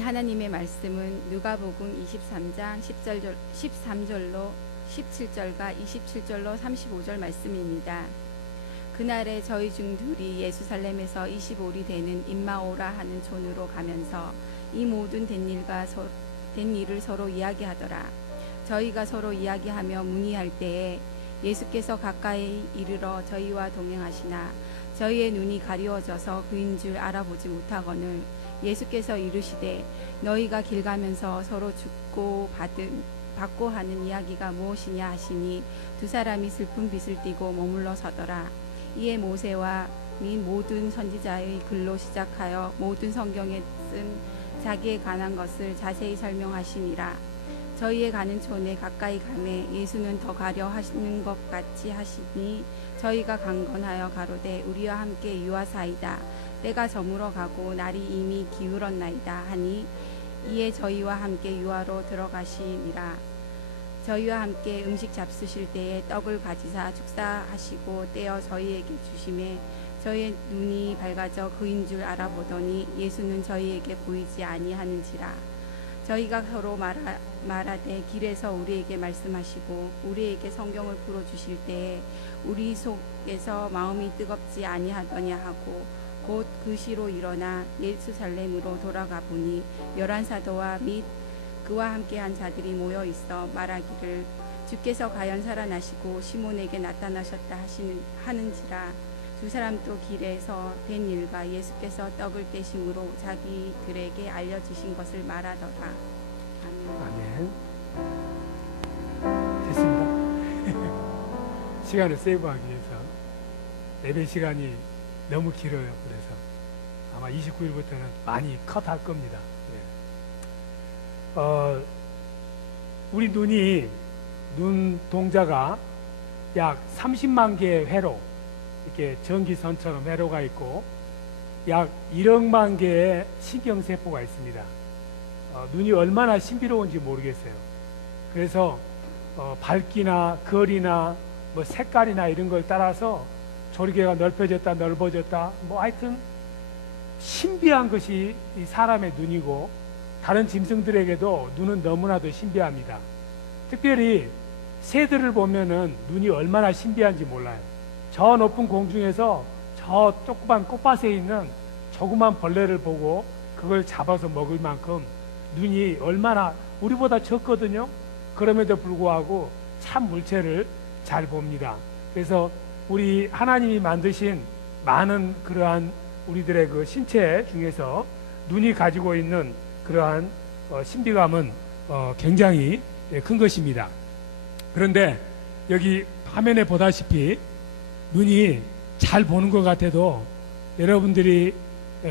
하나님의 말씀은 누가복음 23장 13절로 17절과 27절로 35절 말씀입니다. 그날에 저희 중 둘이 예루살렘에서 25리 되는 임마오라 하는 촌으로 가면서 이 모든 된 일을 서로 이야기하더라. 저희가 서로 이야기하며 문의할 때에 예수께서 가까이 이르러 저희와 동행하시나 저희의 눈이 가리워져서 그인 줄 알아보지 못하거늘 예수께서 이르시되 너희가 길 가면서 서로 죽고 받고 하는 이야기가 무엇이냐 하시니 두 사람이 슬픈 빛을 띠고 머물러 서더라. 이에 모세와 및 모든 선지자의 글로 시작하여 모든 성경에 쓴 자기에 관한 것을 자세히 설명하시니라. 저희의 가는 촌에 가까이 가매 예수는 더 가려 하시는 것 같이 하시니 저희가 강건하여 가로되 우리와 함께 유하사이다. 때가 저물어 가고 날이 이미 기울었나이다 하니 이에 저희와 함께 유하로 들어가시니라. 저희와 함께 음식 잡수실 때에 떡을 가지사 축사하시고 떼어 저희에게 주심에 저희의 눈이 밝아져 그인 줄 알아보더니 예수는 저희에게 보이지 아니하는지라. 저희가 서로 말하되 길에서 우리에게 말씀하시고 우리에게 성경을 풀어주실 때에 우리 속에서 마음이 뜨겁지 아니하더냐 하고 곧 그 시로 일어나 예루살렘으로 돌아가 보니 11사도와 및 그와 함께한 자들이 모여 있어 말하기를 주께서 과연 살아나시고 시몬에게 나타나셨다 하는지라. 두 사람도 길에서 된 일과 예수께서 떡을 떼심으로 자기들에게 알려주신 것을 말하더라. 아멘. 아멘. 됐습니다. 시간을 세이브하기 위해서 예배 시간이 너무 길어요. 그래서 아마 29일부터는 많이 컷할 겁니다. 네. 우리 눈 동자가 약 30만 개의 회로, 이렇게 전기선처럼 회로가 있고 약 1억만 개의 신경세포가 있습니다. 눈이 얼마나 신비로운지 모르겠어요. 그래서 밝기나 거리나 뭐 색깔이나 이런 걸 따라서 조리개가 넓어졌다 넓어졌다 뭐 하여튼 신비한 것이 이 사람의 눈이고 다른 짐승들에게도 눈은 너무나도 신비합니다. 특별히 새들을 보면은 눈이 얼마나 신비한지 몰라요. 저 높은 공중에서 저 조그만 꽃밭에 있는 조그만 벌레를 보고 그걸 잡아서 먹을 만큼 눈이 얼마나 우리보다 적거든요. 그럼에도 불구하고 참 물체를 잘 봅니다. 그래서 우리 하나님이 만드신 많은 그러한 우리들의 그 신체 중에서 눈이 가지고 있는 그러한 신비감은 굉장히 큰 것입니다. 그런데 여기 화면에 보다시피 눈이 잘 보는 것 같아도 여러분들이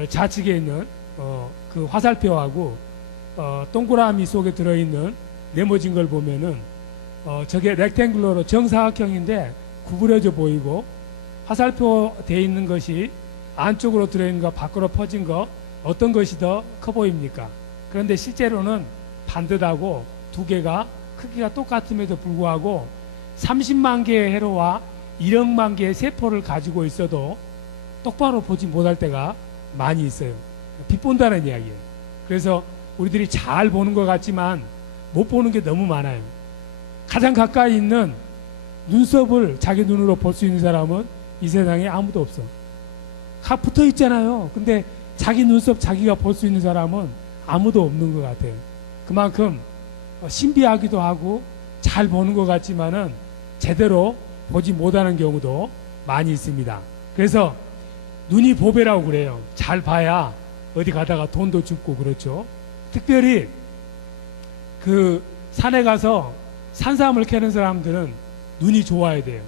좌측에 있는 그 화살표하고 동그라미 속에 들어있는 네모진 걸 보면은 저게 렉탱글러로 정사각형인데 구부려져 보이고 화살표 되어 있는 것이 안쪽으로 들어있는 거 밖으로 퍼진 거 어떤 것이 더 커 보입니까? 그런데 실제로는 반듯하고 두 개가 크기가 똑같음에도 불구하고 30만 개의 회로와 1억만 개의 세포를 가지고 있어도 똑바로 보지 못할 때가 많이 있어요. 빛 본다는 이야기예요. 그래서 우리들이 잘 보는 것 같지만 못 보는 게 너무 많아요. 가장 가까이 있는 눈썹을 자기 눈으로 볼 수 있는 사람은 이 세상에 아무도 없어. 붙어 있잖아요. 근데 자기 눈썹 자기가 볼 수 있는 사람은 아무도 없는 것 같아요. 그만큼 신비하기도 하고 잘 보는 것 같지만은 제대로 보지 못하는 경우도 많이 있습니다. 그래서 눈이 보배라고 그래요. 잘 봐야 어디 가다가 돈도 줍고 그렇죠. 특별히 그 산에 가서 산삼을 캐는 사람들은 눈이 좋아야 돼요.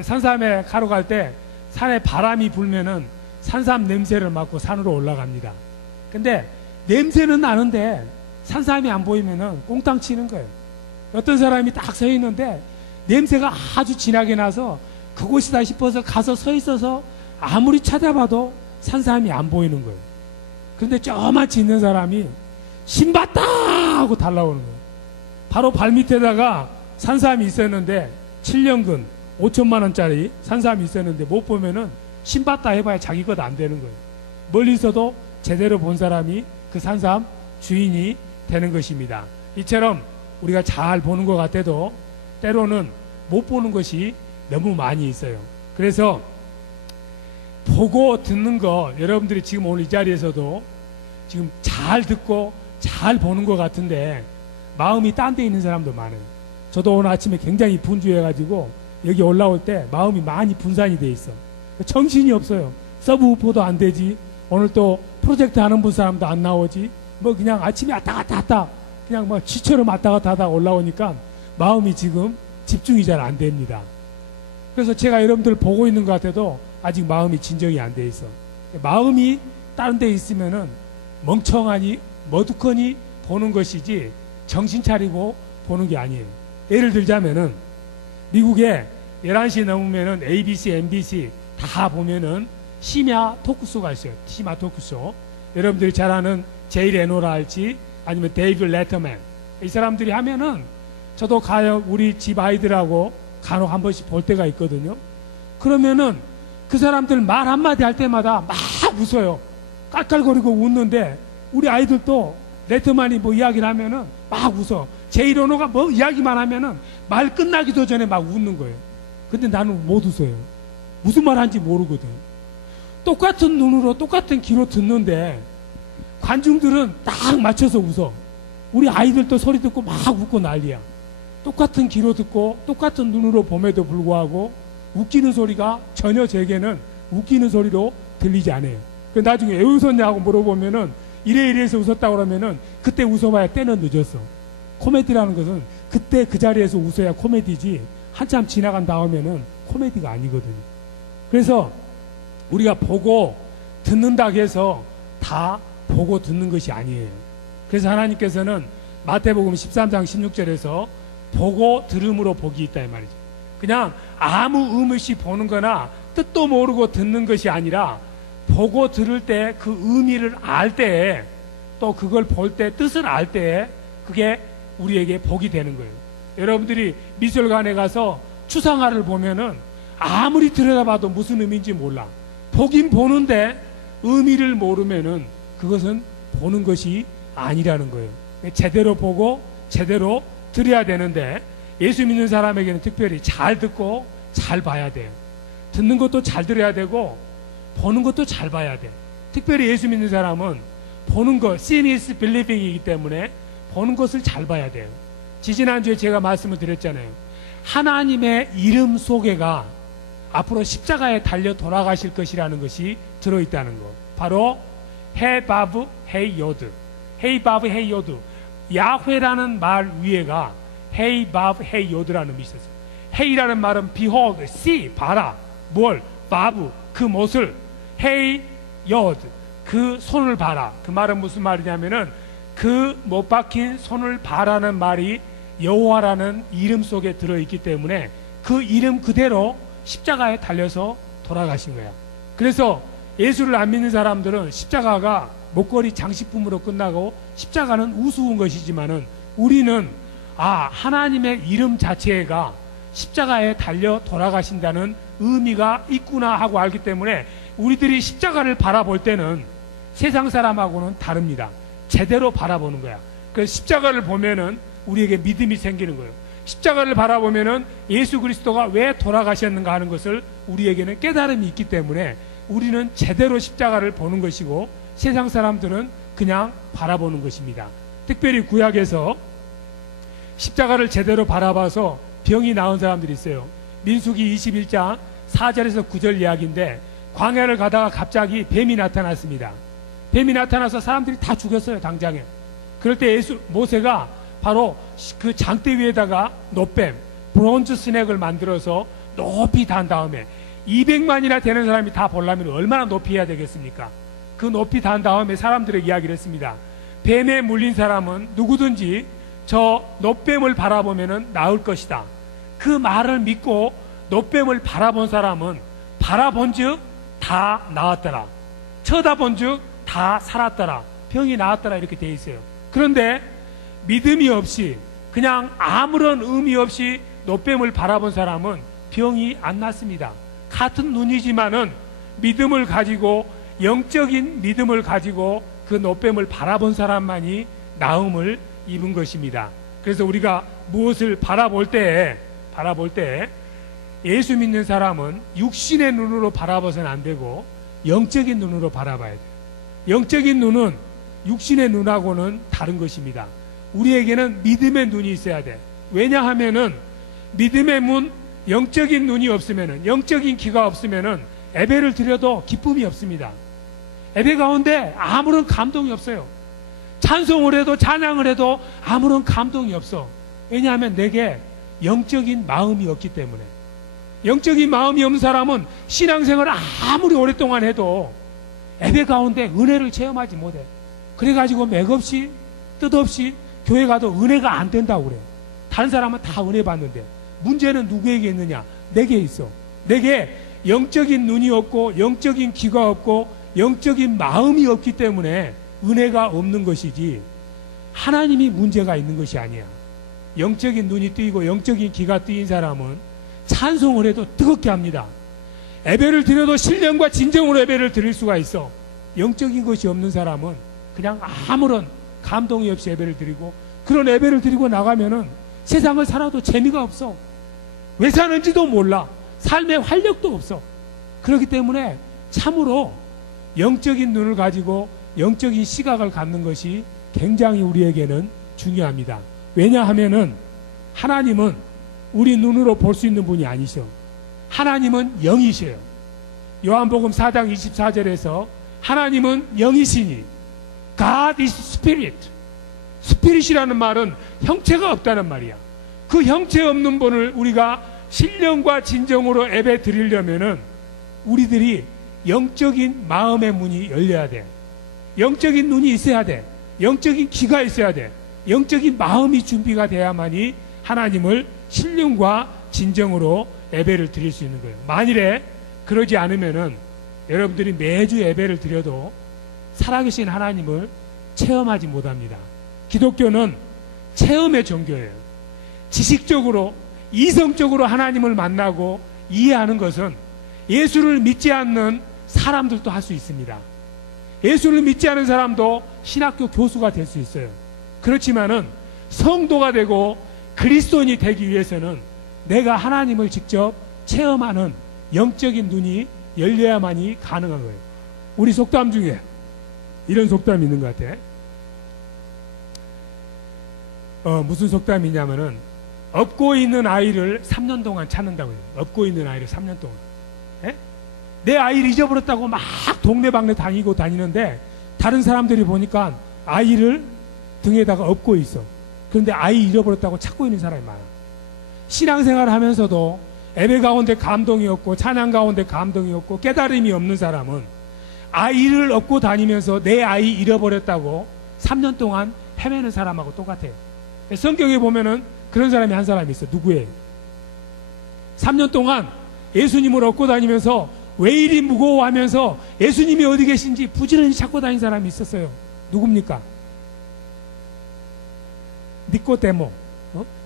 산삼에 가러 갈 때 산에 바람이 불면은 산삼 냄새를 맡고 산으로 올라갑니다. 근데 냄새는 나는데 산삼이 안 보이면은 꽁땅 치는 거예요. 어떤 사람이 딱 서 있는데 냄새가 아주 진하게 나서 그곳이다 싶어서 가서 서 있어서 아무리 찾아봐도 산삼이 안 보이는 거예요. 그런데 저만치 있는 사람이 신봤다 하고 달라오는 거예요. 바로 발밑에다가 산삼이 있었는데 7년근 5천만 원짜리 산삼이 있었는데 못 보면은 신봤다 해봐야 자기 것 안 되는 거예요. 멀리서도 제대로 본 사람이 그 산삼 주인이 되는 것입니다. 이처럼 우리가 잘 보는 것 같아도 때로는 못 보는 것이 너무 많이 있어요. 그래서 보고 듣는 거, 여러분들이 지금 오늘 이 자리에서도 지금 잘 듣고 잘 보는 것 같은데 마음이 딴 데 있는 사람도 많아요. 저도 오늘 아침에 굉장히 분주해가지고 여기 올라올 때 마음이 많이 분산이 돼 있어. 정신이 없어요. 서브우퍼도 안 되지, 오늘 또 프로젝트 하는 분 사람도 안 나오지, 뭐 그냥 아침에 왔다 갔다 왔다 그냥 뭐 쥐처럼 왔다 갔다 하다가 올라오니까 마음이 지금 집중이 잘 안 됩니다. 그래서 제가 여러분들 보고 있는 것 같아도 아직 마음이 진정이 안 돼 있어. 마음이 다른 데 있으면은 멍청하니 머두커니 보는 것이지 정신 차리고 보는 게 아니에요. 예를 들자면은 미국에 11시 넘으면은 ABC, MBC 다 보면은 심야 토크쇼가 있어요. 심야 토크쇼. 여러분들이 잘 아는 제이 레노라 할지 아니면 데이브 레터맨, 이 사람들이 하면은 저도 가요. 우리 집 아이들하고 간혹 한 번씩 볼 때가 있거든요. 그러면은 그 사람들 말 한마디 할 때마다 막 웃어요. 깔깔거리고 웃는데 우리 아이들도 레터만이 뭐 이야기를 하면은 막 웃어. 제이 레노가 뭐 이야기만 하면은 말 끝나기도 전에 막 웃는 거예요. 근데 나는 못 웃어요. 무슨 말 하는지 모르거든. 똑같은 눈으로 똑같은 귀로 듣는데 관중들은 딱 맞춰서 웃어. 우리 아이들도 소리 듣고 막 웃고 난리야. 똑같은 귀로 듣고 똑같은 눈으로 봄에도 불구하고 웃기는 소리가 전혀 제게는 웃기는 소리로 들리지 않아요. 그 나중에 왜 웃었냐고 물어보면은 이래서 웃었다고 그러면은 그때 웃어봐야 때는 늦었어. 코미디라는 것은 그때 그 자리에서 웃어야 코미디지 한참 지나간 다음에는 코미디가 아니거든요. 그래서 우리가 보고 듣는다고 해서 다 보고 듣는 것이 아니에요. 그래서 하나님께서는 마태복음 13장 16절에서 보고 들음으로 복이 있다 이 말이죠. 그냥 아무 의미 없이 보는 거나 뜻도 모르고 듣는 것이 아니라 보고 들을 때 그 의미를 알 때에 또 그걸 볼 때 뜻을 알 때에 그게 우리에게 복이 되는 거예요. 여러분들이 미술관에 가서 추상화를 보면은 아무리 들여다봐도 무슨 의미인지 몰라. 보긴 보는데 의미를 모르면은 그것은 보는 것이 아니라는 거예요. 제대로 보고 제대로 들어야 되는데 예수 믿는 사람에게는 특별히 잘 듣고 잘 봐야 돼요. 듣는 것도 잘 들어야 되고 보는 것도 잘 봐야 돼. 특별히 예수 믿는 사람은 보는 것, seeing is believing이기 때문에 보는 것을 잘 봐야 돼요. 지지난주에 제가 말씀을 드렸잖아요. 하나님의 이름 속에가 앞으로 십자가에 달려 돌아가실 것이라는 것이 들어있다는 것. 바로 헤바브 헤이요드, 헤이바브 헤이요드, 야훼라는 말 위에가 헤이바브 헤이요드라는 의미 있었어요. 헤이라는 말은 behold, see, 봐라. 뭘? 바브, 그 못을. 헤이요드, 그 손을 봐라. 그 말은 무슨 말이냐면은 그 못 박힌 손을 봐라는 말이 여호와라는 이름 속에 들어있기 때문에 그 이름 그대로 십자가에 달려서 돌아가신 거야. 그래서 예수를 안 믿는 사람들은 십자가가 목걸이 장식품으로 끝나고 십자가는 우스운 것이지만은 우리는 하나님의 이름 자체가 십자가에 달려 돌아가신다는 의미가 있구나 하고 알기 때문에 우리들이 십자가를 바라볼 때는 세상 사람하고는 다릅니다. 제대로 바라보는 거야. 그래서 십자가를 보면은 우리에게 믿음이 생기는 거예요. 십자가를 바라보면은 예수 그리스도가 왜 돌아가셨는가 하는 것을 우리에게는 깨달음이 있기 때문에 우리는 제대로 십자가를 보는 것이고 세상 사람들은 그냥 바라보는 것입니다. 특별히 구약에서 십자가를 제대로 바라봐서 병이 나은 사람들이 있어요. 민수기 21장 4절에서 9절 이야기인데 광야를 가다가 갑자기 뱀이 나타났습니다. 뱀이 나타나서 사람들이 다 죽였어요. 당장에. 그럴 때 모세가 바로 그 장대 위에다가 놋뱀, 브론즈 스낵을 만들어서 높이 단 다음에 200만이나 되는 사람이 다 보려면 얼마나 높이 해야 되겠습니까? 그 높이 단 다음에 사람들에게 이야기를 했습니다. 뱀에 물린 사람은 누구든지 저 놋뱀을 바라보면 나을 것이다. 그 말을 믿고 놋뱀을 바라본 사람은 바라본 즉 다 나았더라. 쳐다본 즉 다 살았더라. 병이 나았더라. 이렇게 돼 있어요. 그런데 믿음이 없이 그냥 아무런 의미 없이 놋뱀을 바라본 사람은 병이 안 났습니다. 같은 눈이지만은 믿음을 가지고 영적인 믿음을 가지고 그 노뱀을 바라본 사람만이 나음을 입은 것입니다. 그래서 우리가 무엇을 바라볼 때 예수 믿는 사람은 육신의 눈으로 바라봐서는 안 되고 영적인 눈으로 바라봐야 돼요. 영적인 눈은 육신의 눈하고는 다른 것입니다. 우리에게는 믿음의 눈이 있어야 돼. 왜냐하면은 믿음의 문, 영적인 눈이 없으면은, 영적인 귀가 없으면은 예배를 드려도 기쁨이 없습니다. 예배 가운데 아무런 감동이 없어요. 찬송을 해도 찬양을 해도 아무런 감동이 없어. 왜냐하면 내게 영적인 마음이 없기 때문에. 영적인 마음이 없는 사람은 신앙생활을 아무리 오랫동안 해도 예배 가운데 은혜를 체험하지 못해. 그래가지고 맥없이 뜻없이 교회 가도 은혜가 안 된다고 그래. 다른 사람은 다 은혜 받는데 문제는 누구에게 있느냐? 내게 있어. 내게 영적인 눈이 없고 영적인 귀가 없고 영적인 마음이 없기 때문에 은혜가 없는 것이지 하나님이 문제가 있는 것이 아니야. 영적인 눈이 뜨이고 영적인 귀가 뜨인 사람은 찬송을 해도 뜨겁게 합니다. 예배를 드려도 신령과 진정으로 예배를 드릴 수가 있어. 영적인 것이 없는 사람은 그냥 아무런 감동이 없이 예배를 드리고, 그런 예배를 드리고 나가면은 세상을 살아도 재미가 없어. 왜 사는지도 몰라. 삶에 활력도 없어. 그렇기 때문에 참으로 영적인 눈을 가지고 영적인 시각을 갖는 것이 굉장히 우리에게는 중요합니다. 왜냐하면은 하나님은 우리 눈으로 볼 수 있는 분이 아니셔. 하나님은 영이셔요. 요한복음 4장 24절에서 하나님은 영이시니 God is Spirit. 스피릿이라는 말은 형체가 없다는 말이야. 그 형체 없는 분을 우리가 신령과 진정으로 예배 드리려면은 우리들이 영적인 마음의 문이 열려야 돼. 영적인 눈이 있어야 돼. 영적인 귀가 있어야 돼. 영적인 마음이 준비가 돼야만이 하나님을 신령과 진정으로 예배를 드릴 수 있는 거예요. 만일에 그러지 않으면은 여러분들이 매주 예배를 드려도 살아계신 하나님을 체험하지 못합니다. 기독교는 체험의 종교예요. 지식적으로, 이성적으로 하나님을 만나고 이해하는 것은 예수를 믿지 않는 사람들도 할 수 있습니다. 예수를 믿지 않은 사람도 신학교 교수가 될 수 있어요. 그렇지만은 성도가 되고 그리스도인이 되기 위해서는 내가 하나님을 직접 체험하는 영적인 눈이 열려야만이 가능한 거예요. 우리 속담 중에 이런 속담이 있는 것 같아. 무슨 속담이냐면은 업고 있는 아이를 3년 동안 찾는다고 해요. 업고 있는 아이를 3년 동안. 에? 내 아이를 잊어버렸다고 막 동네방네 다니고 다니는데 다른 사람들이 보니까 아이를 등에다가 업고 있어. 그런데 아이 잃어버렸다고 찾고 있는 사람이 많아. 신앙생활을 하면서도 예배 가운데 감동이 없고 찬양 가운데 감동이 없고 깨달음이 없는 사람은 아이를 업고 다니면서 내 아이 잃어버렸다고 3년 동안 헤매는 사람하고 똑같아요. 성경에 보면은 그런 사람이 한 사람이 있어. 누구예요? 3년 동안 예수님을 업고 다니면서 왜 이리 무거워하면서 예수님이 어디 계신지 부지런히 찾고 다닌 사람이 있었어요. 누굽니까? 니꼬데모.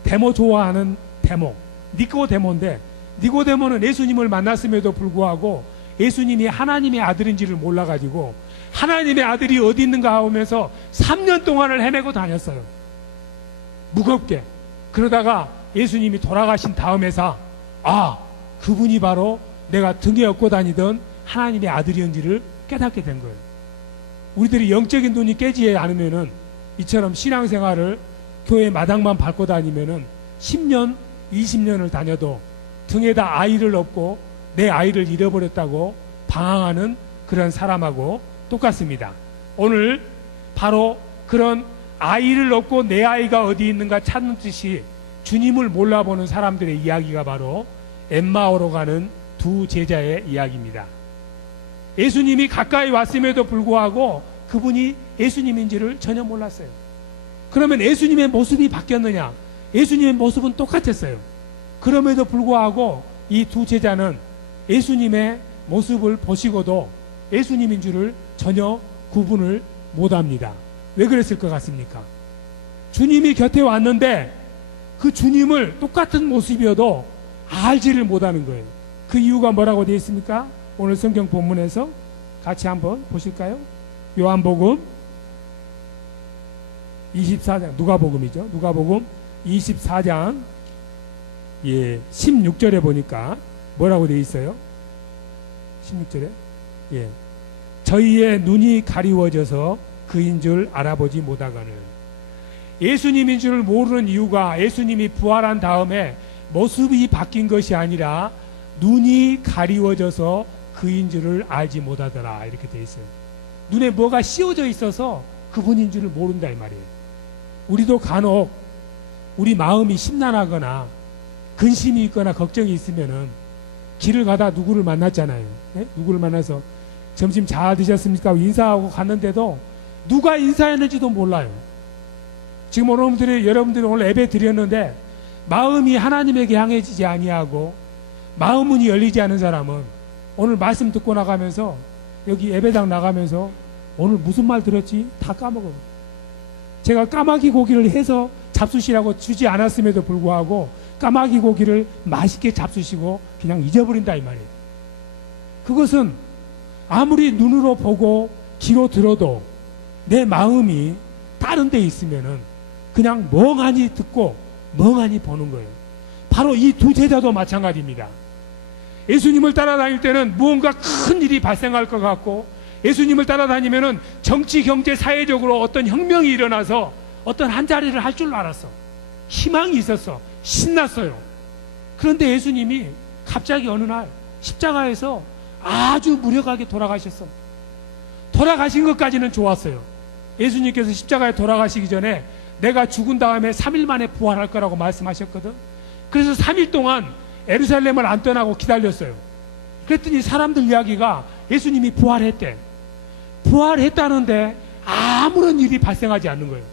데모 좋아하는 데모. 니꼬데모인데, 니고데모는 예수님을 만났음에도 불구하고 예수님이 하나님의 아들인지를 몰라가지고 하나님의 아들이 어디 있는가 하면서 3년 동안을 헤매고 다녔어요. 무겁게. 그러다가 예수님이 돌아가신 다음에서 그분이 바로 내가 등에 업고 다니던 하나님의 아들이었는지를 깨닫게 된 거예요. 우리들이 영적인 눈이 깨지지 않으면은 이처럼 신앙생활을 교회 마당만 밟고 다니면은 10년, 20년을 다녀도 등에다 아이를 업고 내 아이를 잃어버렸다고 방황하는 그런 사람하고 똑같습니다. 오늘 바로 그런 아이를 업고 내 아이가 어디 있는가 찾는 듯이 주님을 몰라보는 사람들의 이야기가 바로 엠마오로 가는 두 제자의 이야기입니다. 예수님이 가까이 왔음에도 불구하고 그분이 예수님인지를 전혀 몰랐어요. 그러면 예수님의 모습이 바뀌었느냐? 예수님의 모습은 똑같았어요. 그럼에도 불구하고 이 두 제자는 예수님의 모습을 보시고도 예수님인 줄을 전혀 구분을 못합니다. 왜 그랬을 것 같습니까? 주님이 곁에 왔는데 그 주님을 똑같은 모습이어도 알지를 못하는 거예요. 그 이유가 뭐라고 되어 있습니까? 오늘 성경 본문에서 같이 한번 보실까요? 요한복음 24장, 누가복음이죠. 누가복음 24장 16절에 보니까 뭐라고 되어 있어요? 16절에 저희의 눈이 가리워져서 그인 줄 알아보지 못하거늘. 예수님인 줄 모르는 이유가 예수님이 부활한 다음에 모습이 바뀐 것이 아니라 눈이 가리워져서 그인 줄을 알지 못하더라, 이렇게 되어 있어요. 눈에 뭐가 씌워져 있어서 그분인 줄을 모른다, 이 말이에요. 우리도 간혹 우리 마음이 심란하거나 근심이 있거나 걱정이 있으면은 길을 가다 누구를 만났잖아요. 네? 누구를 만나서 점심 잘 드셨습니까? 인사하고 갔는데도 누가 인사했는지도 몰라요. 지금 여러분들이 오늘 예배 드렸는데 마음이 하나님에게 향해지지 아니하고 마음 문이 열리지 않은 사람은 오늘 말씀 듣고 나가면서 여기 예배당 나가면서 오늘 무슨 말 들었지? 다 까먹어. 제가 까마귀 고기를 해서 잡수시라고 주지 않았음에도 불구하고 까마귀 고기를 맛있게 잡수시고 그냥 잊어버린다, 이 말이에요. 그것은 아무리 눈으로 보고 귀로 들어도 내 마음이 다른 데 있으면은 그냥 멍하니 듣고 멍하니 보는 거예요. 바로 이 두 제자도 마찬가지입니다. 예수님을 따라다닐 때는 무언가 큰 일이 발생할 것 같고, 예수님을 따라다니면은 정치, 경제, 사회적으로 어떤 혁명이 일어나서 어떤 한 자리를 할 줄 알았어. 희망이 있었어. 신났어요. 그런데 예수님이 갑자기 어느 날 십자가에서 아주 무력하게 돌아가셨어. 돌아가신 것까지는 좋았어요. 예수님께서 십자가에 돌아가시기 전에 내가 죽은 다음에 3일 만에 부활할 거라고 말씀하셨거든. 그래서 3일 동안 예루살렘을 안 떠나고 기다렸어요. 그랬더니 사람들 이야기가 예수님이 부활했대. 부활했다는데 아무런 일이 발생하지 않는 거예요.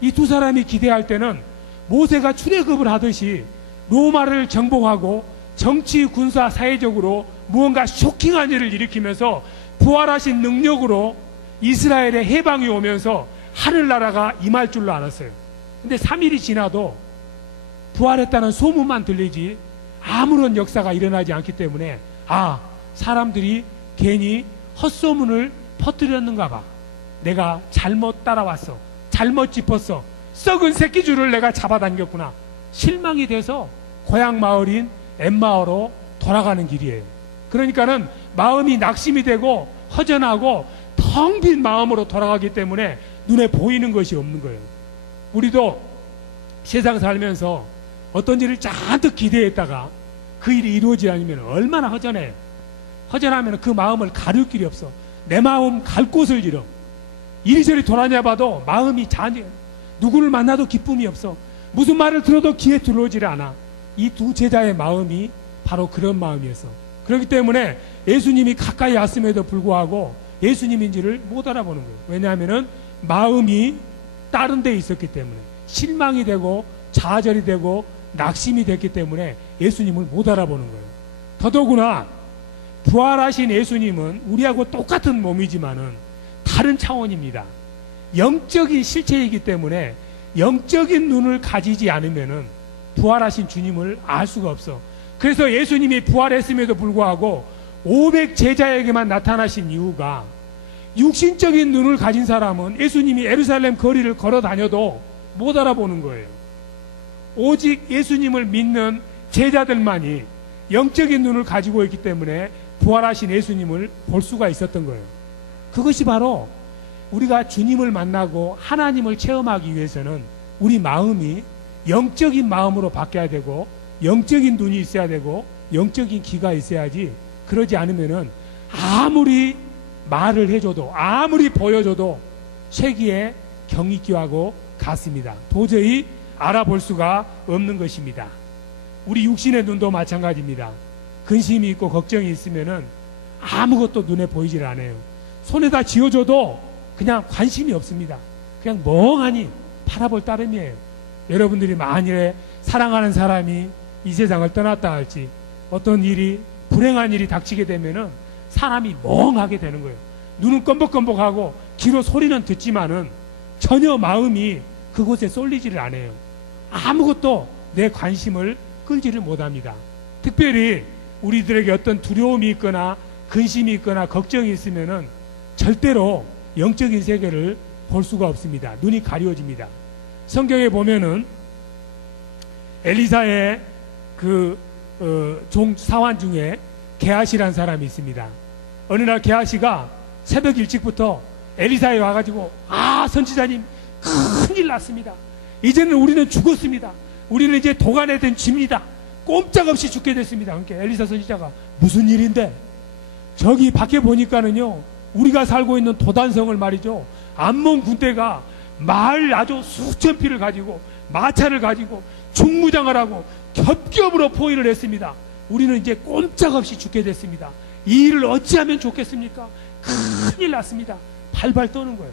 이 두 사람이 기대할 때는 모세가 출애굽을 하듯이 로마를 정복하고 정치, 군사, 사회적으로 무언가 쇼킹한 일을 일으키면서 부활하신 능력으로 이스라엘의 해방이 오면서 하늘나라가 임할 줄로 알았어요. 근데 3일이 지나도 부활했다는 소문만 들리지 아무런 역사가 일어나지 않기 때문에 사람들이 괜히 헛소문을 퍼뜨렸는가 봐. 내가 잘못 따라왔어. 잘못 짚었어. 썩은 새끼줄을 내가 잡아당겼구나. 실망이 돼서 고향 마을인 엠마오로 돌아가는 길이에요. 그러니까는 마음이 낙심이 되고 허전하고 텅 빈 마음으로 돌아가기 때문에 눈에 보이는 것이 없는 거예요. 우리도 세상 살면서 어떤 일을 잔뜩 기대했다가 그 일이 이루어지지 않으면 얼마나 허전해요. 허전하면 그 마음을 가릴 길이 없어. 내 마음 갈 곳을 잃어. 이리저리 돌아다녀봐도 마음이 잔해. 누구를 만나도 기쁨이 없어. 무슨 말을 들어도 귀에 들어오질 않아. 이 두 제자의 마음이 바로 그런 마음이었어. 그렇기 때문에 예수님이 가까이 왔음에도 불구하고 예수님인지를 못 알아보는 거예요. 왜냐하면 마음이 다른 데 있었기 때문에, 실망이 되고 좌절이 되고 낙심이 됐기 때문에 예수님을 못 알아보는 거예요. 더더구나 부활하신 예수님은 우리하고 똑같은 몸이지만은 다른 차원입니다. 영적인 실체이기 때문에 영적인 눈을 가지지 않으면은 부활하신 주님을 알 수가 없어. 그래서 예수님이 부활했음에도 불구하고 500 제자에게만 나타나신 이유가, 육신적인 눈을 가진 사람은 예수님이 예루살렘 거리를 걸어 다녀도 못 알아보는 거예요. 오직 예수님을 믿는 제자들만이 영적인 눈을 가지고 있기 때문에 부활하신 예수님을 볼 수가 있었던 거예요. 그것이 바로 우리가 주님을 만나고 하나님을 체험하기 위해서는 우리 마음이 영적인 마음으로 바뀌어야 되고, 영적인 눈이 있어야 되고, 영적인 귀가 있어야지. 그러지 않으면은 아무리 말을 해줘도, 아무리 보여줘도 쇠기에 경이기하고 같습니다. 도저히 알아볼 수가 없는 것입니다. 우리 육신의 눈도 마찬가지입니다. 근심이 있고 걱정이 있으면은 아무것도 눈에 보이질 않아요. 손에다 쥐어줘도 그냥 관심이 없습니다. 그냥 멍하니 바라볼 따름이에요. 여러분들이 만일에 사랑하는 사람이 이 세상을 떠났다 할지, 어떤 일이, 불행한 일이 닥치게 되면은 사람이 멍하게 되는 거예요. 눈은 껌벅껌벅하고 귀로 소리는 듣지만은 전혀 마음이 그곳에 쏠리지를 않아요. 아무것도 내 관심을 끌지를 못합니다. 특별히 우리들에게 어떤 두려움이 있거나 근심이 있거나 걱정이 있으면은 절대로 영적인 세계를 볼 수가 없습니다. 눈이 가려워집니다. 성경에 보면은 엘리사의 종 사환 중에 게하시라는 사람이 있습니다. 어느 날 게하시가 새벽 일찍부터 엘리사에 와가지고, 선지자님, 큰일 났습니다. 이제는 우리는 죽었습니다. 우리는 이제 도간에 된 쥐입니다. 꼼짝없이 죽게 됐습니다. 그러니까 엘리사 선지자가, 무슨 일인데? 저기 밖에 보니까는요, 우리가 살고 있는 도단성을 말이죠, 암몬 군대가 말 아주 수천 피를 가지고 마차를 가지고 중무장을 하고 겹겹으로 포위를 했습니다. 우리는 이제 꼼짝없이 죽게 됐습니다. 이 일을 어찌하면 좋겠습니까? 큰일 났습니다. 발발 떠는 거예요.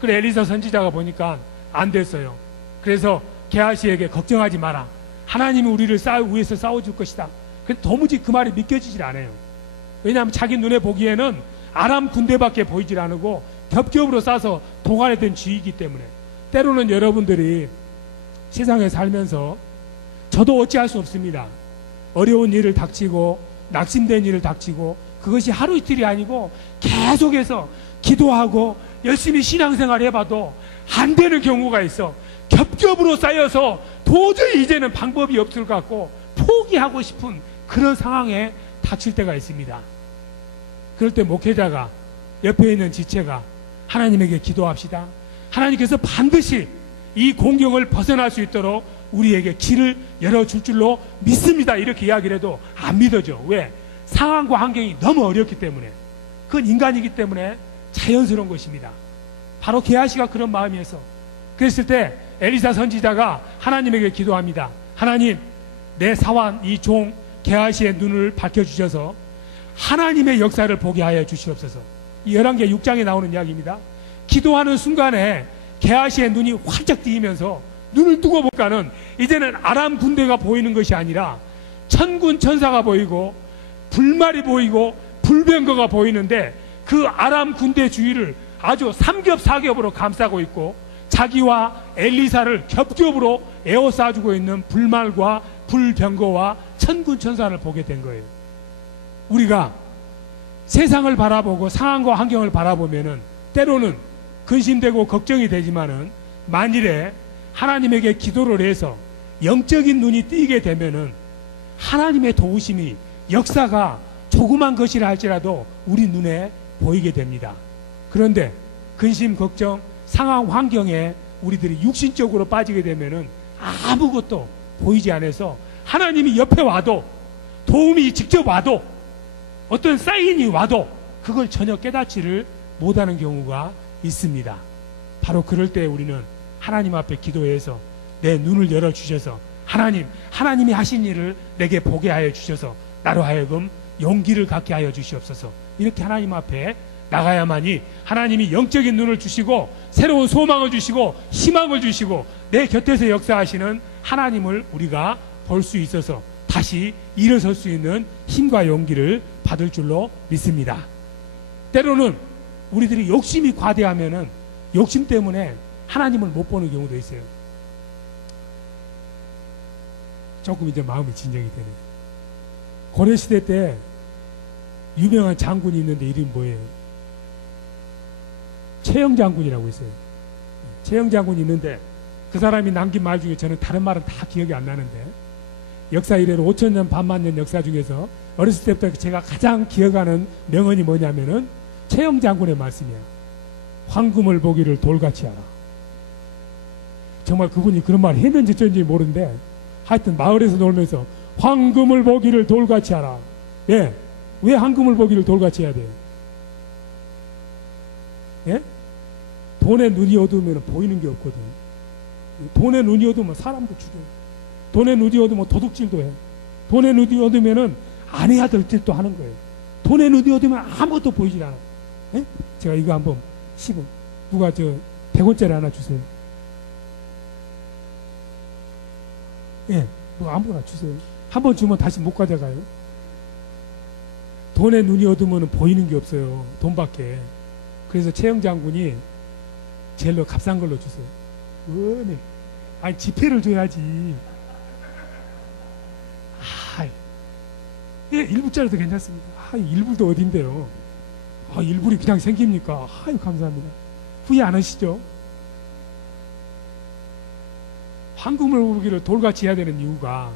그래 엘리사 선지자가 보니까 안 됐어요. 그래서 게하시에게 걱정하지 마라. 하나님이 우리를 위해서 싸워줄 것이다. 근데 도무지 그 말이 믿겨지질 않아요. 왜냐하면 자기 눈에 보기에는 아람 군대밖에 보이질 않고 겹겹으로 싸서 동안에 된 쥐이기 때문에. 때로는 여러분들이 세상에 살면서 저도 어찌할 수 없습니다. 어려운 일을 닥치고 낙심된 일을 닥치고 그것이 하루 이틀이 아니고 계속해서 기도하고 열심히 신앙생활 해봐도 안 되는 경우가 있어. 겹겹으로 쌓여서 도저히 이제는 방법이 없을 것 같고 포기하고 싶은 그런 상황에 닥칠 때가 있습니다. 그럴 때 목회자가, 옆에 있는 지체가 하나님에게 기도합시다. 하나님께서 반드시 이 공경을 벗어날 수 있도록 우리에게 길을 열어줄 줄로 믿습니다. 이렇게 이야기를 해도 안 믿어져. 왜? 상황과 환경이 너무 어렵기 때문에. 그건 인간이기 때문에 자연스러운 것입니다. 바로 게하시가 그런 마음이어서. 그랬을 때 엘리사 선지자가 하나님에게 기도합니다. 하나님, 내 사환 이 종 게하시의 눈을 밝혀주셔서 하나님의 역사를 보게 하여 주시옵소서. 이 열왕기 6장에 나오는 이야기입니다. 기도하는 순간에 게하시의 눈이 활짝 뜨이면서 눈을 뜨고 보니까는 이제는 아람 군대가 보이는 것이 아니라 천군 천사가 보이고 불말이 보이고 불병거가 보이는데 그 아람 군대 주위를 아주 삼겹사겹으로 감싸고 있고 자기와 엘리사를 겹겹으로 에워싸주고 있는 불말과 불병거와 천군 천사를 보게 된 거예요. 우리가 세상을 바라보고 상황과 환경을 바라보면은 때로는 근심되고 걱정이 되지만은 만일에 하나님에게 기도를 해서 영적인 눈이 띄게 되면은 하나님의 도우심이 역사가 조그만 것이라 할지라도 우리 눈에 보이게 됩니다. 그런데 근심, 걱정, 상황, 환경에 우리들이 육신적으로 빠지게 되면은 아무것도 보이지 않아서 하나님이 옆에 와도 도움이 직접 와도 어떤 사인이 와도 그걸 전혀 깨닫지를 못하는 경우가 있습니다. 바로 그럴 때 우리는 하나님 앞에 기도해서 내 눈을 열어주셔서 하나님이 하신 일을 내게 보게 하여 주셔서 나로 하여금 용기를 갖게 하여 주시옵소서. 이렇게 하나님 앞에 나가야만이 하나님이 영적인 눈을 주시고 새로운 소망을 주시고 희망을 주시고 내 곁에서 역사하시는 하나님을 우리가 볼 수 있어서 다시 일어설 수 있는 힘과 용기를 받을 줄로 믿습니다. 때로는 우리들이 욕심이 과대하면은 욕심 때문에 하나님을 못 보는 경우도 있어요. 조금 이제 마음이 진정이 되네요. 고려시대 때 유명한 장군이 있는데 이름이 뭐예요? 최영 장군이라고 있어요. 최영 장군이 있는데 그 사람이 남긴 말 중에 저는 다른 말은 다 기억이 안 나는데 역사 이래로 5천년 반만년 역사 중에서 어렸을 때부터 제가 가장 기억하는 명언이 뭐냐면은 최영 장군의 말씀이야. 황금을 보기를 돌같이 하라. 정말 그분이 그런 말 했는지 어쩐지 모르는데 하여튼 마을에서 놀면서 황금을 보기를 돌같이 하라. 예? 왜 황금을 보기를 돌같이 해야 돼요? 예? 돈에 눈이 어두우면 보이는 게 없거든. 돈에 눈이 어두우면 사람도 죽여요. 돈에 눈이 어두우면 도둑질도 해. 돈에 눈이 어두우면 안 해야 될 짓도 하는 거예요. 돈에 눈이 어두우면 아무것도 보이질 않아. 예? 제가 이거 한번 10원 누가 100원짜리 하나 주세요. 예, 뭐 아무거나 주세요. 한번 주면 다시 못 가져가요. 돈에 눈이 어두우면 보이는 게 없어요. 돈밖에. 그래서 최영 장군이 제일로 값싼 걸로 주세요. 네. 아니 지폐를 줘야지. 예, 1불짜리도 괜찮습니다. 1불도 어딘데요. 1불이 그냥 생깁니까? 아유 감사합니다. 후회 안 하시죠? 황금을 보기를 돌같이 해야 되는 이유가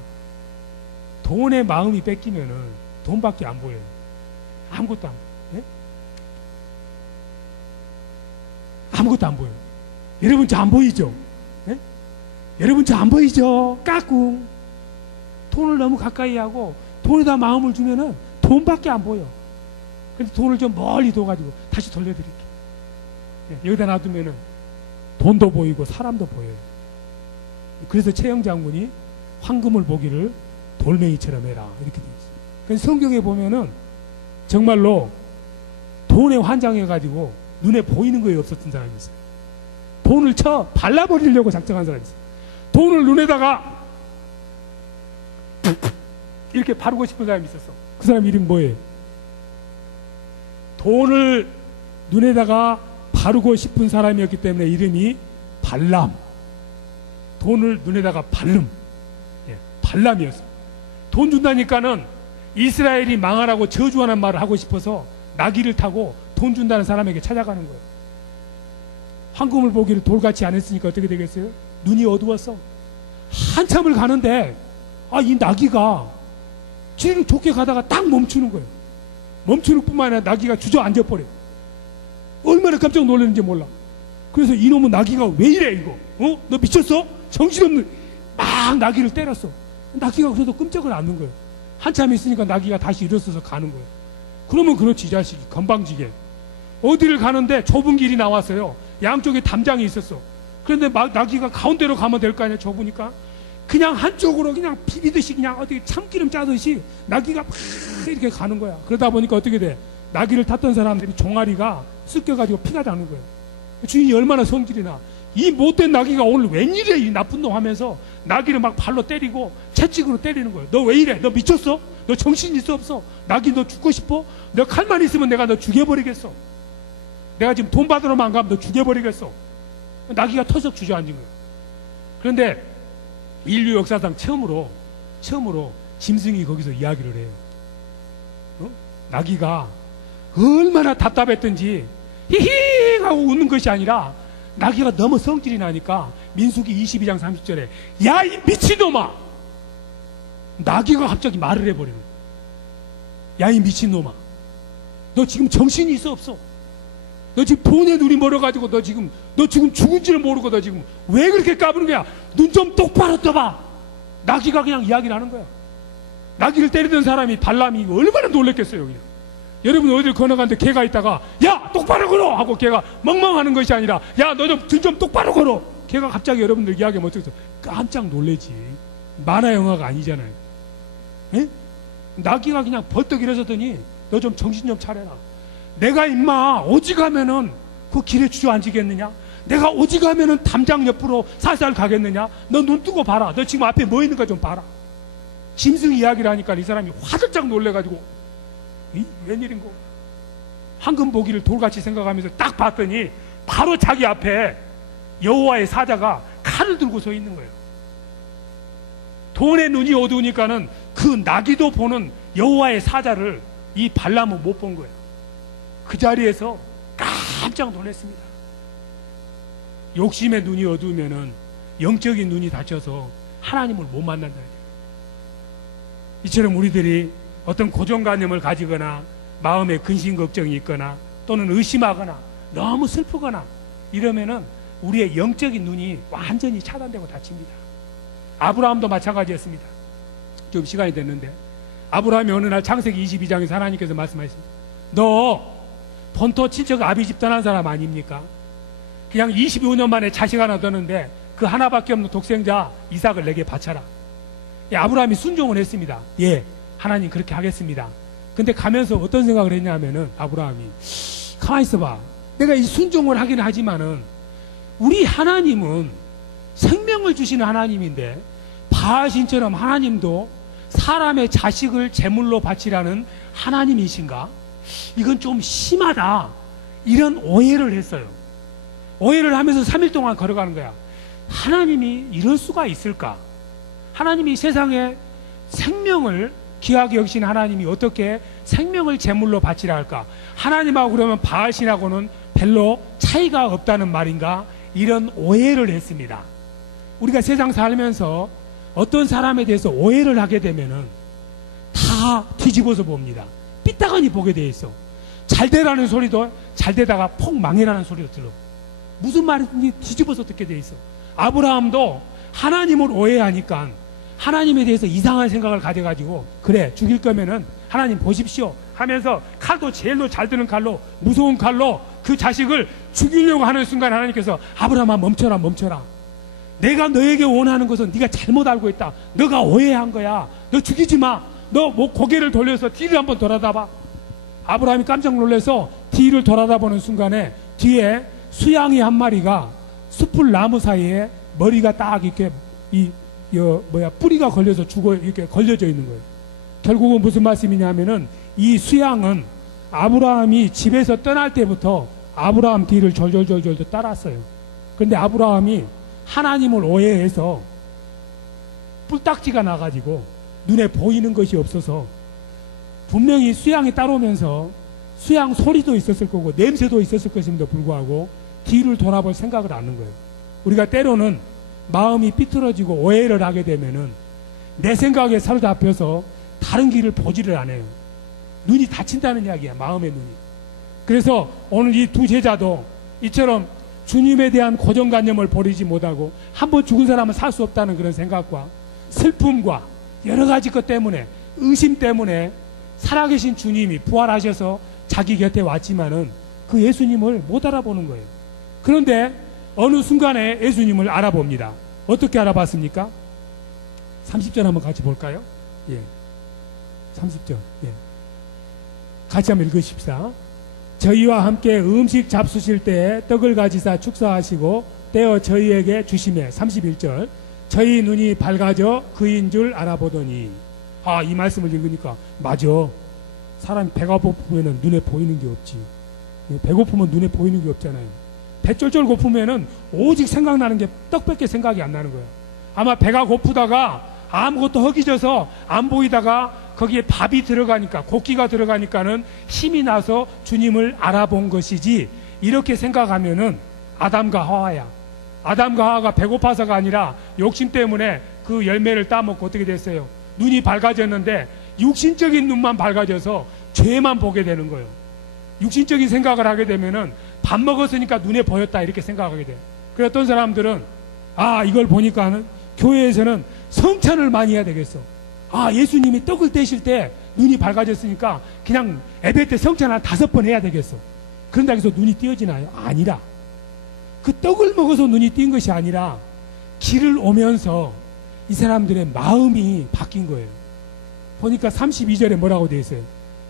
돈에 마음이 뺏기면은 돈밖에 안 보여요. 아무것도 안 보여요. 네? 아무것도 안 보여요. 여러분 저 안 보이죠? 네? 여러분 저 안 보이죠? 까꿍. 돈을 너무 가까이 하고 돈에다 마음을 주면은 돈밖에 안 보여. 근데 돈을 좀 멀리 둬가지고 다시 돌려드릴게요. 네, 여기다 놔두면은 돈도 보이고 사람도 보여요. 그래서 최영 장군이 황금을 보기를 돌멩이처럼 해라 이렇게 되어 있어요. 그래서 성경에 보면은 정말로 돈에 환장해가지고 눈에 보이는 거에 없었던 사람이 있어요. 돈을 쳐 발라버리려고 작정한 사람이 있어요. 돈을 눈에다가 이렇게 바르고 싶은 사람이 있었어. 그 사람 이름 뭐예요? 돈을 눈에다가 바르고 싶은 사람이었기 때문에 이름이 발람. 돈을 눈에다가 발름. 예, 발람이었어. 돈 준다니까는 이스라엘이 망하라고 저주하는 말을 하고 싶어서 나귀를 타고 돈 준다는 사람에게 찾아가는 거예요. 황금을 보기를 돌같이 안 했으니까 어떻게 되겠어요? 눈이 어두웠어. 한참을 가는데 이 나귀가 지를 좋게 가다가 딱 멈추는 거예요. 멈추는 뿐만 아니라 나귀가 주저앉아 버려요. 얼마나 깜짝 놀랐는지 몰라. 그래서 이놈은 나귀가 왜 이래 이거? 너 미쳤어? 정신없는. 막 나귀를 때렸어. 나귀가 그래도 끔찍을 않는 거예요. 한참 있으니까 나귀가 다시 일어서서 가는 거예요. 그러면 그렇지 이 자식이 건방지게. 어디를 가는데 좁은 길이 나왔어요. 양쪽에 담장이 있었어. 그런데 막 나귀가 가운데로 가면 될 거 아니야. 좁으니까 그냥 한쪽으로 그냥 비비듯이 그냥 어떻게 참기름 짜듯이 나귀가 막 이렇게 가는 거야. 그러다 보니까 어떻게 돼? 나귀를 탔던 사람들이 종아리가 쓱껴가지고 피가 나는 거예요. 주인이 얼마나 성질이나. 이 못된 나귀가 오늘 웬일이야 이 나쁜 놈 하면서 나귀를 막 발로 때리고 채찍으로 때리는 거예요. 너 왜 이래? 너 미쳤어? 너 정신 있어 없어? 나귀 너 죽고 싶어? 너 칼만 있으면 내가 너 죽여버리겠어. 내가 지금 돈 받으러만 안 가면 너 죽여버리겠어. 나귀가 터석 주저앉은 거예요. 그런데 인류 역사상 처음으로 짐승이 거기서 이야기를 해요. 나귀가 얼마나 답답했던지 히히 하고 웃는 것이 아니라 나귀가 너무 성질이 나니까 민수기 22장 30절에 야 이 미친놈아, 나귀가 갑자기 말을 해버리는 거야. 야 이 미친놈아, 너 지금 정신이 있어 없어? 너 지금 돈에 눈이 멀어가지고 너 지금 죽은지를 모르고 너 지금 왜 그렇게 까부는 거야? 눈 좀 똑바로 떠봐. 나귀가 그냥 이야기를 하는 거야. 나귀를 때리던 사람이 발람이 얼마나 놀랬겠어요. 그냥. 여러분 어딜 건너가는데 개가 있다가 야 똑바로 걸어 하고 개가 멍멍하는 것이 아니라 야 너 좀 똑바로 걸어. 개가 갑자기 여러분들 이야기하면 어쩌겠어? 깜짝 놀래지. 만화 영화가 아니잖아요. 에? 나귀가 그냥 벌떡 일어서더니 너 좀 정신 좀 차려라. 내가 임마 오직하면은 그 길에 주저앉으겠느냐? 내가 오직하면은 담장 옆으로 살살 가겠느냐? 너 눈 뜨고 봐라. 너 지금 앞에 뭐 있는가 좀 봐라. 짐승 이야기를 하니까 이 사람이 화들짝 놀래가지고 웬일인고? 황금 보기를 돌같이 생각하면서 딱 봤더니 바로 자기 앞에 여호와의 사자가 칼을 들고 서 있는 거예요. 돈의 눈이 어두우니까는 그 나귀도 보는 여호와의 사자를 이 발람은 못 본 거예요. 그 자리에서 깜짝 놀랐습니다. 욕심의 눈이 어두우면은 영적인 눈이 닫혀서 하나님을 못 만난다. 이처럼 우리들이 어떤 고정관념을 가지거나 마음에 근심 걱정이 있거나 또는 의심하거나 너무 슬프거나 이러면은 우리의 영적인 눈이 완전히 차단되고 닫힙니다. 아브라함도 마찬가지였습니다. 좀 시간이 됐는데 아브라함이 어느 날 창세기 22장에서 하나님께서 말씀하셨습니다. 너 본토 친척 아비 집단한 사람 아닙니까? 그냥 25년 만에 자식 하나 뒀는데 그 하나밖에 없는 독생자 이삭을 내게 바쳐라. 예, 아브라함이 순종을 했습니다. 예, 하나님 그렇게 하겠습니다. 근데 가면서 어떤 생각을 했냐면은 아브라함이 가만히 있어봐. 내가 이 순종을 하긴 하지만은 우리 하나님은 생명을 주시는 하나님인데 바하신처럼 하나님도 사람의 자식을 제물로 바치라는 하나님이신가? 이건 좀 심하다. 이런 오해를 했어요. 오해를 하면서 3일 동안 걸어가는 거야. 하나님이 이럴 수가 있을까? 하나님이 세상에 생명을 귀하게 여기신 하나님이 어떻게 생명을 제물로 바치라 할까? 하나님하고 그러면 바알신하고는 별로 차이가 없다는 말인가, 이런 오해를 했습니다. 우리가 세상 살면서 어떤 사람에 대해서 오해를 하게 되면은 다 뒤집어서 봅니다. 삐딱하니 보게 돼 있어. 잘 되라는 소리도 잘 되다가 폭 망해라는 소리도 들어. 무슨 말인지 뒤집어서 듣게 돼 있어. 아브라함도 하나님을 오해하니까 하나님에 대해서 이상한 생각을 가져가지고, 그래 죽일 거면은 하나님 보십시오 하면서 칼도 제일로 잘 드는 칼로, 무서운 칼로 그 자식을 죽이려고 하는 순간 하나님께서 아브라함아 멈춰라 멈춰라. 내가 너에게 원하는 것은 네가 잘못 알고 있다. 너가 오해한 거야. 너 죽이지 마. 너 뭐 고개를 돌려서 뒤를 한번 돌아다봐. 아브라함이 깜짝 놀라서 뒤를 돌아다보는 순간에 뒤에 수양이 한 마리가 숲을 나무 사이에 머리가 딱 이렇게 뿌리가 걸려서 죽어 이렇게 걸려져 있는 거예요. 결국은 무슨 말씀이냐면은 이 수양은 아브라함이 집에서 떠날 때부터 아브라함 뒤를 졸졸졸졸 따랐어요. 그런데 아브라함이 하나님을 오해해서 뿔딱지가 나가지고 눈에 보이는 것이 없어서, 분명히 수양이 따라오면서 수양 소리도 있었을 거고 냄새도 있었을 것임에도 불구하고 뒤를 돌아볼 생각을 안 하는 거예요. 우리가 때로는 마음이 삐뚤어지고 오해를 하게 되면은 내 생각에 사로잡혀서 다른 길을 보지를 않아요. 눈이 다친다는 이야기야, 마음의 눈이. 그래서 오늘 이 두 제자도 이처럼 주님에 대한 고정관념을 버리지 못하고 한 번 죽은 사람은 살 수 없다는 그런 생각과 슬픔과 여러 가지 것 때문에, 의심 때문에 살아계신 주님이 부활하셔서 자기 곁에 왔지만은 그 예수님을 못 알아보는 거예요. 그런데 어느 순간에 예수님을 알아봅니다. 어떻게 알아봤습니까? 30절 한번 같이 볼까요? 예. 30절. 예. 같이 한번 읽으십시다. 저희와 함께 음식 잡수실 때에 떡을 가지사 축사하시고 떼어 저희에게 주시매. 31절. 저희 눈이 밝아져 그인 줄 알아보더니. 이 말씀을 읽으니까 맞아. 사람이 배가 고프면 눈에 보이는 게 없지. 배고프면 눈에 보이는 게 없잖아요. 배 쫄쫄 고프면은 오직 생각나는 게 떡밖에 생각이 안 나는 거예요. 아마 배가 고프다가 아무것도 허기져서 안 보이다가 거기에 밥이 들어가니까, 고기가 들어가니까는 힘이 나서 주님을 알아본 것이지, 이렇게 생각하면은 아담과 하와야. 아담과 하와가 배고파서가 아니라 욕심 때문에 그 열매를 따먹고 어떻게 됐어요? 눈이 밝아졌는데 육신적인 눈만 밝아져서 죄만 보게 되는 거예요. 육신적인 생각을 하게 되면은 밥 먹었으니까 눈에 보였다 이렇게 생각하게 돼요. 그래서 어떤 사람들은 이걸 보니까는 교회에서는 성찬을 많이 해야 되겠어. 예수님이 떡을 떼실 때 눈이 밝아졌으니까 그냥 예배 때 성찬 한 5번 해야 되겠어. 그런다고 해서 눈이 띄어지나요? 아니라. 그 떡을 먹어서 눈이 띈 것이 아니라 길을 오면서 이 사람들의 마음이 바뀐 거예요. 보니까 32절에 뭐라고 되어 있어요?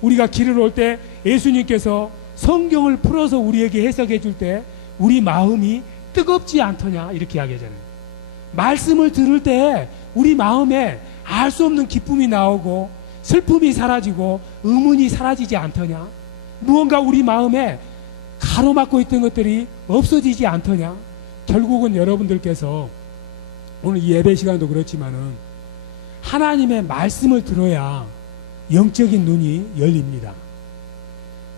우리가 길을 올 때 예수님께서 성경을 풀어서 우리에게 해석해 줄 때 우리 마음이 뜨겁지 않더냐 이렇게 이야기하잖아요. 말씀을 들을 때 우리 마음에 알 수 없는 기쁨이 나오고 슬픔이 사라지고 의문이 사라지지 않더냐. 무언가 우리 마음에 가로막고 있던 것들이 없어지지 않더냐. 결국은 여러분들께서 오늘 이 예배 시간도 그렇지만은 하나님의 말씀을 들어야 영적인 눈이 열립니다.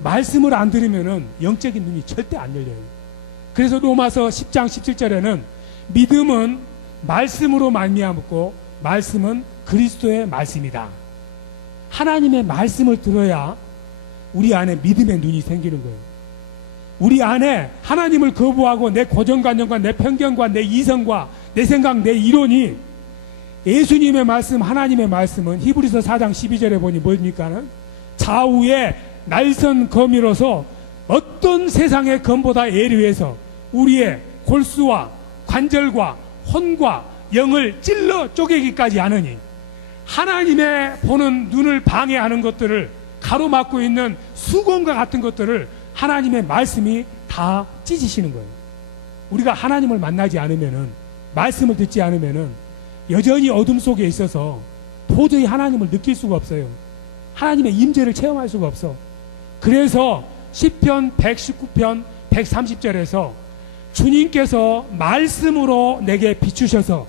말씀을 안 들으면은 영적인 눈이 절대 안 열려요. 그래서 로마서 10장 17절에는 믿음은 말씀으로 말미암고 말씀은 그리스도의 말씀이다. 하나님의 말씀을 들어야 우리 안에 믿음의 눈이 생기는 거예요. 우리 안에 하나님을 거부하고 내 고정관념과 내 편견과 내 이성과 내 생각, 내 이론이 예수님의 말씀, 하나님의 말씀은 히브리서 4장 12절에 보니 뭡니까? 좌우에 날선 검이로서 어떤 세상의 검보다 예리해서 우리의 골수와 관절과 혼과 영을 찔러 쪼개기까지 하느니, 하나님의 보는 눈을 방해하는 것들을 가로막고 있는 수건과 같은 것들을 하나님의 말씀이 다 찢으시는 거예요. 우리가 하나님을 만나지 않으면은, 말씀을 듣지 않으면은 여전히 어둠 속에 있어서 도저히 하나님을 느낄 수가 없어요. 하나님의 임재를 체험할 수가 없어. 그래서 시편 119편 130절에서 주님께서 말씀으로 내게 비추셔서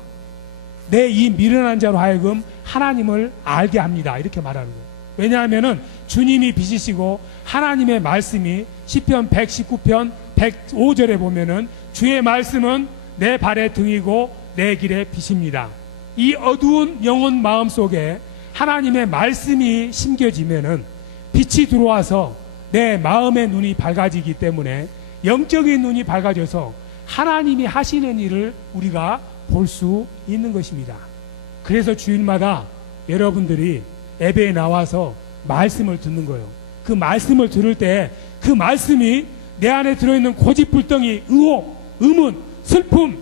내 이 미련한 자로 하여금 하나님을 알게 합니다. 이렇게 말하는 거예요. 왜냐하면은 주님이 비치시고 하나님의 말씀이 시편 119편 105절에 보면은 주의 말씀은 내 발의 등이고 내 길의 빛입니다. 이 어두운 영혼 마음 속에 하나님의 말씀이 심겨지면은 빛이 들어와서 내 마음의 눈이 밝아지기 때문에 영적인 눈이 밝아져서 하나님이 하시는 일을 우리가 볼 수 있는 것입니다. 그래서 주일마다 여러분들이 예배에 나와서 말씀을 듣는 거예요. 그 말씀을 들을 때 그 말씀이 내 안에 들어있는 고집불덩이, 의혹, 의문, 슬픔,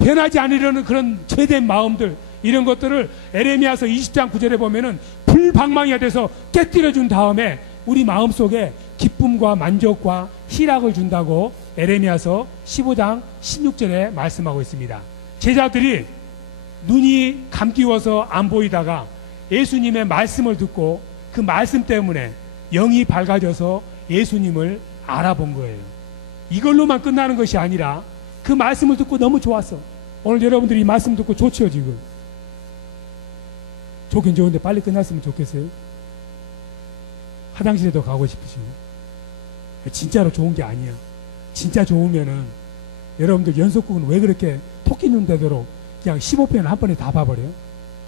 변하지 않으려는 그런 죄된 마음들, 이런 것들을 에레미야서 20장 9절에 보면은 불방망이가 돼서 깨뜨려 준 다음에 우리 마음속에 기쁨과 만족과 희락을 준다고 에레미야서 15장 16절에 말씀하고 있습니다. 제자들이 눈이 감기워서 안 보이다가 예수님의 말씀을 듣고 그 말씀 때문에 영이 밝아져서 예수님을 알아본 거예요. 이걸로만 끝나는 것이 아니라 그 말씀을 듣고 너무 좋았어. 오늘 여러분들이 이 말씀 듣고 좋죠. 지금 좋긴 좋은데 빨리 끝났으면 좋겠어요. 화장실에도 가고 싶으시고. 진짜로 좋은 게 아니야. 진짜 좋으면은 여러분들 연속극은 왜 그렇게 토끼 눈 되도록 그냥 15편을 한 번에 다 봐버려요?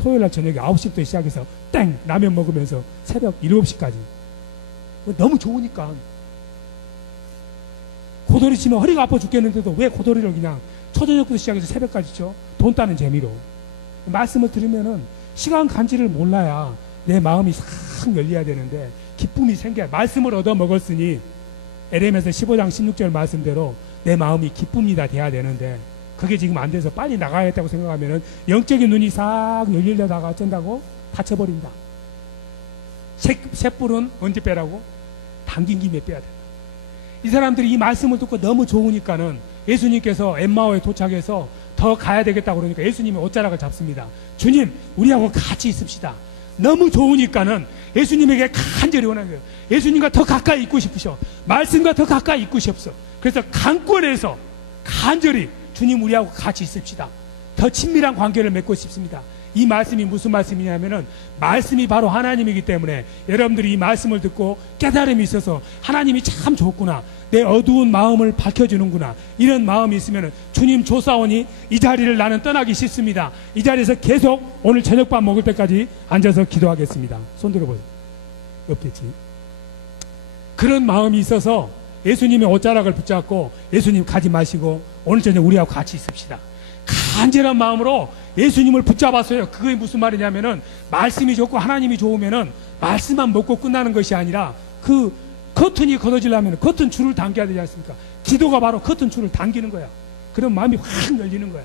토요일날 저녁에 9시부터 시작해서 땡! 라면 먹으면서 새벽 7시까지. 너무 좋으니까. 고도리 치면 허리가 아파 죽겠는데도 왜 고도리를 그냥 초저녁부터 시작해서 새벽까지 쳐? 돈 따는 재미로. 말씀을 들으면은 시간 간지를 몰라야 내 마음이 싹 열려야 되는데 기쁨이 생겨야. 말씀을 얻어 먹었으니 에레미야서 15장 16절 말씀대로 내 마음이 기쁨이 다 돼야 되는데 그게 지금 안 돼서 빨리 나가야겠다고 생각하면은 영적인 눈이 싹 열리려다가 어쩐다고? 다쳐버린다. 셋불은 언제 빼라고? 당긴 김에 빼야 된다. 이 사람들이 이 말씀을 듣고 너무 좋으니까는 예수님께서 엠마오에 도착해서 더 가야 되겠다고 그러니까 예수님이 옷자락을 잡습니다. 주님, 우리하고 같이 있읍시다. 너무 좋으니까는 예수님에게 간절히 원하는 거예요. 예수님과 더 가까이 있고 싶으셔. 말씀과 더 가까이 있고 싶어. 그래서 강권해서 간절히 주님, 우리하고 같이 있읍시다. 더 친밀한 관계를 맺고 싶습니다. 이 말씀이 무슨 말씀이냐면은 말씀이 바로 하나님이기 때문에 여러분들이 이 말씀을 듣고 깨달음이 있어서 하나님이 참 좋구나, 내 어두운 마음을 밝혀주는구나, 이런 마음이 있으면은 주님 조사오니 이 자리를 나는 떠나기 싫습니다. 이 자리에서 계속 오늘 저녁밥 먹을 때까지 앉아서 기도하겠습니다. 손 들어보세요. 없겠지. 그런 마음이 있어서 예수님의 옷자락을 붙잡고 예수님 가지 마시고 오늘 저녁 우리하고 같이 있읍시다. 간절한 마음으로 예수님을 붙잡았어요. 그게 무슨 말이냐면은 말씀이 좋고 하나님이 좋으면은 말씀만 먹고 끝나는 것이 아니라 그 커튼이 걷어지려면 커튼 줄을 당겨야 되지 않습니까? 기도가 바로 커튼 줄을 당기는 거야. 그럼 마음이 확 열리는 거야.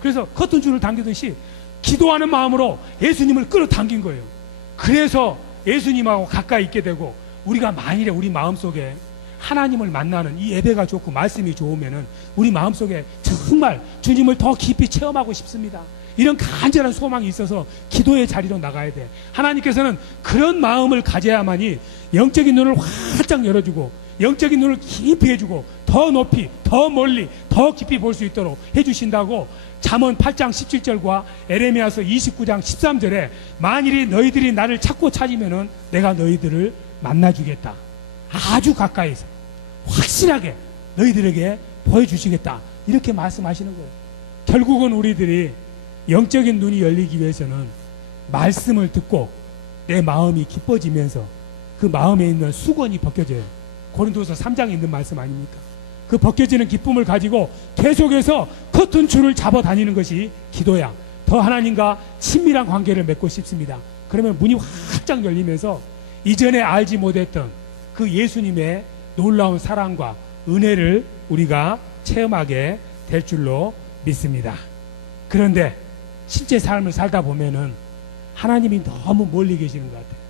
그래서 커튼 줄을 당기듯이 기도하는 마음으로 예수님을 끌어당긴 거예요. 그래서 예수님하고 가까이 있게 되고 우리가 만일에 우리 마음속에 하나님을 만나는 이 예배가 좋고 말씀이 좋으면은 우리 마음속에 정말 주님을 더 깊이 체험하고 싶습니다. 이런 간절한 소망이 있어서 기도의 자리로 나가야 돼. 하나님께서는 그런 마음을 가져야만이 영적인 눈을 활짝 열어주고 영적인 눈을 깊이 해주고 더 높이, 더 멀리, 더 깊이 볼 수 있도록 해주신다고 잠언 8장 17절과 에레미야서 29장 13절에 만일이 너희들이 나를 찾고 찾으면은 내가 너희들을 만나주겠다. 아주 가까이서 확실하게 너희들에게 보여주시겠다. 이렇게 말씀하시는 거예요. 결국은 우리들이 영적인 눈이 열리기 위해서는 말씀을 듣고 내 마음이 기뻐지면서 그 마음에 있는 수건이 벗겨져요. 고린도서 3장에 있는 말씀 아닙니까? 그 벗겨지는 기쁨을 가지고 계속해서 커튼 줄을 잡아 다니는 것이 기도야. 더 하나님과 친밀한 관계를 맺고 싶습니다. 그러면 문이 활짝 열리면서 이전에 알지 못했던 그 예수님의 놀라운 사랑과 은혜를 우리가 체험하게 될 줄로 믿습니다. 그런데 실제 삶을 살다 보면은 하나님이 너무 멀리 계시는 것 같아요.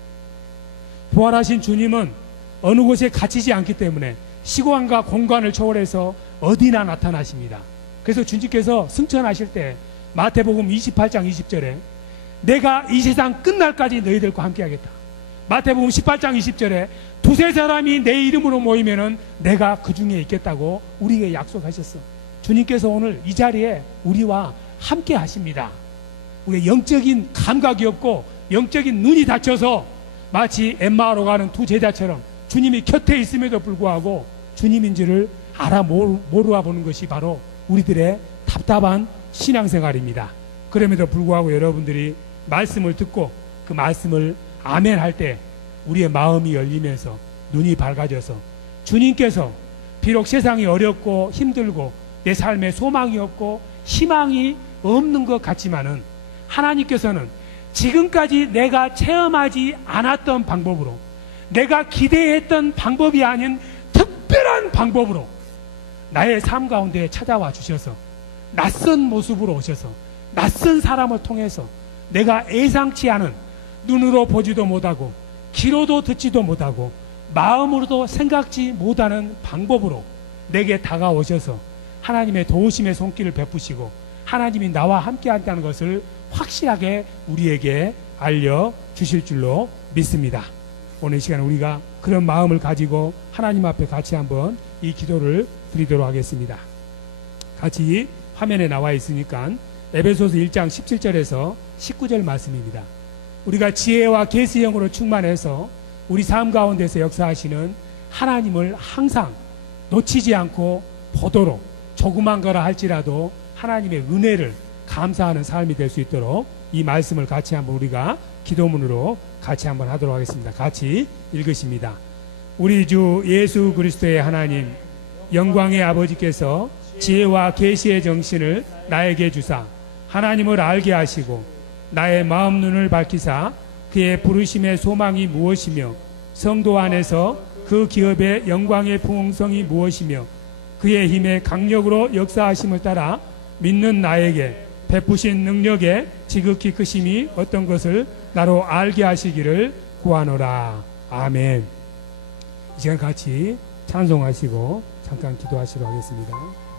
부활하신 주님은 어느 곳에 갇히지 않기 때문에 시간과 공간을 초월해서 어디나 나타나십니다. 그래서 주님께서 승천하실 때 마태복음 28장 20절에 내가 이 세상 끝날까지 너희들과 함께하겠다. 마태복음 18장 20절에 두세 사람이 내 이름으로 모이면은 내가 그 중에 있겠다고 우리에게 약속하셨어. 주님께서 오늘 이 자리에 우리와 함께 하십니다. 우리의 영적인 감각이 없고 영적인 눈이 닫혀서 마치 엠마오로 가는 두 제자처럼 주님이 곁에 있음에도 불구하고 주님인지를 모르아 보는 것이 바로 우리들의 답답한 신앙생활입니다. 그럼에도 불구하고 여러분들이 말씀을 듣고 그 말씀을 아멘 할 때 우리의 마음이 열리면서 눈이 밝아져서 주님께서 비록 세상이 어렵고 힘들고 내 삶에 소망이 없고 희망이 없는 것 같지만은 하나님께서는 지금까지 내가 체험하지 않았던 방법으로, 내가 기대했던 방법이 아닌 특별한 방법으로 나의 삶 가운데 찾아와 주셔서 낯선 모습으로 오셔서 낯선 사람을 통해서 내가 예상치 않은, 눈으로 보지도 못하고 귀로도 듣지도 못하고 마음으로도 생각지 못하는 방법으로 내게 다가오셔서 하나님의 도우심의 손길을 베푸시고 하나님이 나와 함께 한다는 것을 확실하게 우리에게 알려주실 줄로 믿습니다. 오늘 이 시간 우리가 그런 마음을 가지고 하나님 앞에 같이 한번 이 기도를 드리도록 하겠습니다. 같이 화면에 나와 있으니까 에베소서 1장 17절에서 19절 말씀입니다. 우리가 지혜와 계시의 영으로 충만해서 우리 삶 가운데서 역사하시는 하나님을 항상 놓치지 않고 보도록, 조그만 거라 할지라도 하나님의 은혜를 감사하는 삶이 될 수 있도록 이 말씀을 같이 한번 우리가 기도문으로 같이 한번 하도록 하겠습니다. 같이 읽으십니다. 우리 주 예수 그리스도의 하나님, 영광의 아버지께서 지혜와 계시의 정신을 나에게 주사 하나님을 알게 하시고 나의 마음 눈을 밝히사 그의 부르심의 소망이 무엇이며 성도 안에서 그 기업의 영광의 부흥성이 무엇이며 그의 힘의 강력으로 역사하심을 따라 믿는 나에게 베푸신 능력의 지극히 크심이 어떤 것을 나로 알게 하시기를 구하노라. 아멘. 이 시간 같이 찬송하시고 잠깐 기도하시도록 하겠습니다.